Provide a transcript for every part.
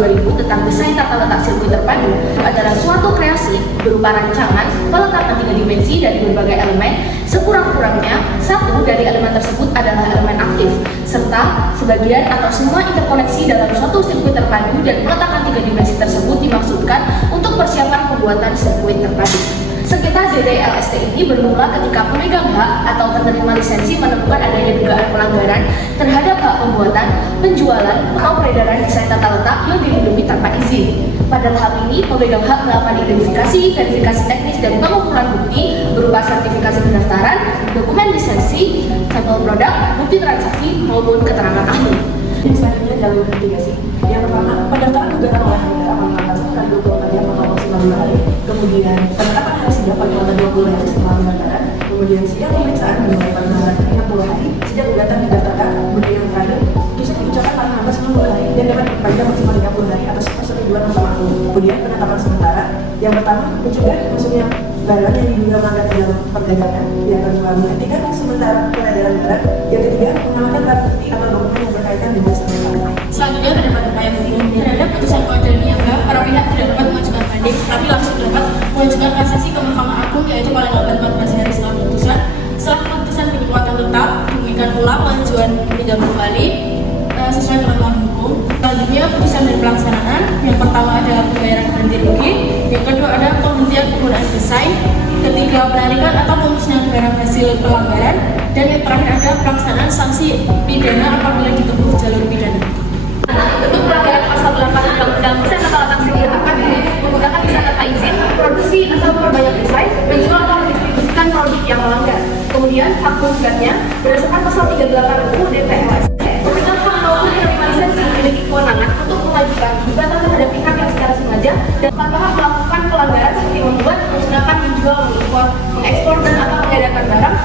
2000 tentang desain tata letak sirkuit terpadu adalah suatu kreasi berupa rancangan peletakan 3 dimensi dari berbagai elemen. Sekurang-kurangnya satu dari elemen tersebut adalah elemen aktif, serta sebagian atau semua interkoneksi dalam suatu sirkuit terpadu, dan peletakan 3 dimensi tersebut dimaksudkan untuk persiapan pembuatan sirkuit terpadu. Sengketa DDLST ini bermula ketika pemegang hak atau penerima lisensi menemukan adanya dugaan pelanggaran terhadap hak pembuatan, penjualan, atau peredaran desain tata letak yang dilindungi tanpa izin. Pada tahap ini, pemegang hak melakukan identifikasi, verifikasi teknis, dan pengumpulan bukti berupa sertifikasi pendaftaran, dokumen lisensi, sampel produk, bukti transaksi, maupun keterangan ahli. Yang selanjutnya jalur mitigasi. Yang pertama, pendaftaran gugatan oleh negara akan melaksanakan 24 jam atau maksimal 2 hari. Kemudian penetapan harus didapat pada 20 hari setelah pendaftaran. Kemudian sidang pemeriksaan dimulai pada 60 hari sejak gugatan didaftarkan. Kemudian yang terakhir, putusan diucapkan paling lambat 90 hari dan dapat diperpanjang maksimal 30 hari atas persetujuan Mahkamah Agung. Kemudian penetapan sementara. Yang pertama, mencegah masuknya barang yang diduga melanggar dalam perdagangan. Yang kedua, menghentikan sementara peredaran barang. Yang ketiga, mengamankan barang bukti atau dokumen yang berkaitan dengan sementara. Selanjutnya terdapat upaya hukum. Terhadap putusan pengadilan niaga, para pihak tidak dapat mengajukan banding, tapi langsung dapat mengajukan kasasi ke Mahkamah Agung, yaitu paling lambat 14 hari setelah putusan. Setelah putusan penyekuatan tetap, dimungkinkan pula pengajuan pinjam kembali sesuai ketentuan hukum. Selanjutnya putusan dari pelaksanaan. Yang pertama adalah pembayaran ganti rugi. Yang kedua ada penghentian penggunaan desain. Ketiga, penarikan atau pemusnahan barang hasil pelanggaran. Dan yang terakhir ada pelaksanaan sanksi pidana apabila ditempuh jalur pidana. Untuk pelanggaran pasal 8 Undang-Undang Desain Tata Letak Sirkuit Terpadu menggunakan desain tanpa izin, produksi atau perbanyak desain, menjual atau mendistribusikan produk yang melanggar. Kemudian hak penggugatnya berdasarkan pasal 38 UU DPLS. Pemegang hak maupun penerima lisensi memiliki kewenangan untuk mengajukan gugatan terhadap pihak yang secara sengaja dan tanpa hak melakukan pelanggaran seperti membuat, menggunakan, menjual, mengimpor, mengekspor, dan atau mengedarkan barang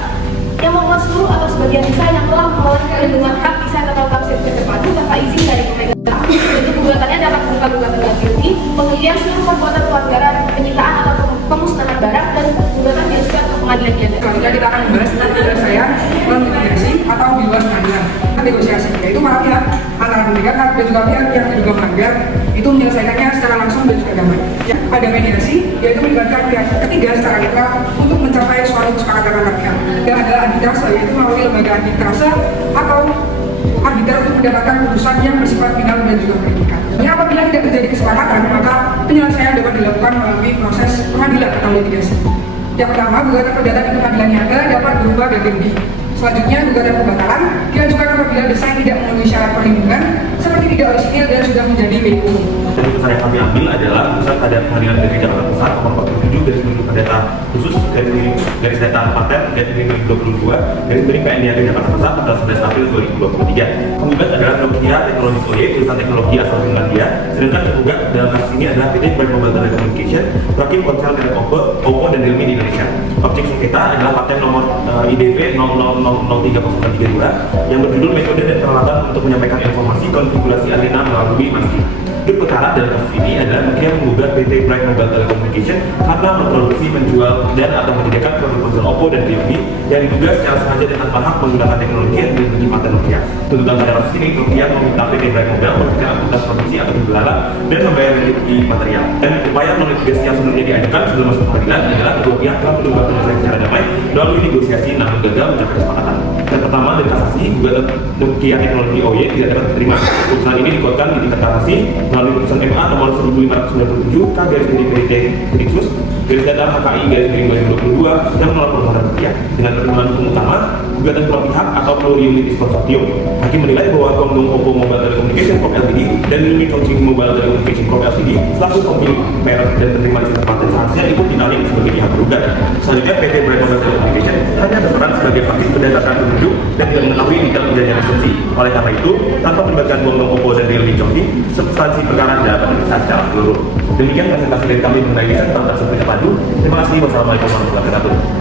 yang membuat seluruh atau sebagian desain yang telah melanggar perlindungan hak desain tata letak sirkuit terpadu tanpa izin dari pemegang hak. Bentuk gugatannya dapat berupa gugatan ganti rugi, penghentian seluruh perbuatan pelanggaran, penyitaan atau pemusnahan barang, dan gugatan diajukan ke pengadilan niaga. Selanjutnya kita akan membahas tentang penyelesaian mitigasi atau di luar pengadilan. Negosiasi, yaitu para pihak antara pemegang hak dan juga pihak yang diduga melanggar itu menyelesaikannya secara langsung dan juga damai. Ya, pada mediasi, yaitu melibatkan pihak ketiga secara netral untuk mencapai suatu kesepakatan antar pihak. Dan adalah arbitrase, yaitu melalui lembaga arbitrase atau arbiter untuk mendapatkan putusan yang bersifat final dan juga mengikat. Ya, apabila tidak terjadi kesepakatan, maka penyelesaian dapat dilakukan melalui proses pengadilan atau litigasi. Yang pertama, gugatan perdata di pengadilan niaga dapat berupa ganti rugi. Selanjutnya, gugatan pembatalan diajukan apabila desain tidak memenuhi syarat perlindungan seperti tidak orisinil dan sudah menjadi milik umum. Putusan yang kami ambil adalah putusan pada Pengadilan Negeri Jakarta Pusat nomor 47 garis miring perdata khusus garis data paten garis miring 2022 garis miring PN Niaga Jakarta Pusat tanggal 11 April 2023. Penggugat adalah Nokia Teknologi OY, perusahaan teknologi asal Finlandia. Sedangkan tergugat dalam kasus ini adalah PT Bright Mobile Telecommunication, Rakim Ponsel merek Oppo dan Realme di Indonesia. Objek sengketa adalah paten nomor IDP 00030332 yang berjudul metode dan peralatan untuk menyampaikan informasi konfigurasi antena melalui masjid. Duduk perkara dalam kasus ini adalah Nokia menggugat PT Bright Mobile Telecommunication karena memproduksi, menjual, dan atau menyediakan produk ponsel Oppo dan Realme yang diduga secara sengaja dan tanpa hak menggunakan teknologi yang dilindungi paten Nokia. Tuntutan pada kasus ini, Nokia meminta PT Bright Mobile memberikan aktivitas produksi atau penjualan dan membayar ganti material. Dan upaya non-litigasi yang sebelumnya diajukan sebelum masuk ke pengadilan adalah kedua pihak telah mencoba penyelesaian secara damai melalui negosiasi namun gagal mencapai kesepakatan. Dan pertama dari kasasi, gugatan Nokia Teknologi OY tidak dapat diterima. Putusan ini dikuatkan di tingkat kasasi melalui putusan MA nomor 1597 K garis miring PT Kediksus garis datar HKI garis miring 2022 yang menolak permohonan Nokia. Dengan pertimbangan hukum utama, gugatan dua pihak atau pluriunitis konsortium. Hakim menilai bahwa Guangdong Oppo Mobile Telecommunication Corp Ltd dan Realme Chongqing Mobile Telecommunication Corp Ltd selaku pemilik merek dan penerima lisensi paten seharusnya ikut ditangani sebagai pihak tergugat. Selanjutnya PT Bright Mobile Telecommunication hanya berperan sebagai partis berdasarkan petunjuk dan tidak mengetahui detail perjanjian lisensi. Oleh karena itu, tanpa melibatkan Guangdong Oppo dan Realme Chongqing, substansi perkara dapat diperiksa secara menyeluruh. Demikian presentasi dari kami mengenai desain tata letak sirkuit terpadu. Terima kasih. Wassalamualaikum warahmatullahi wabarakatuh.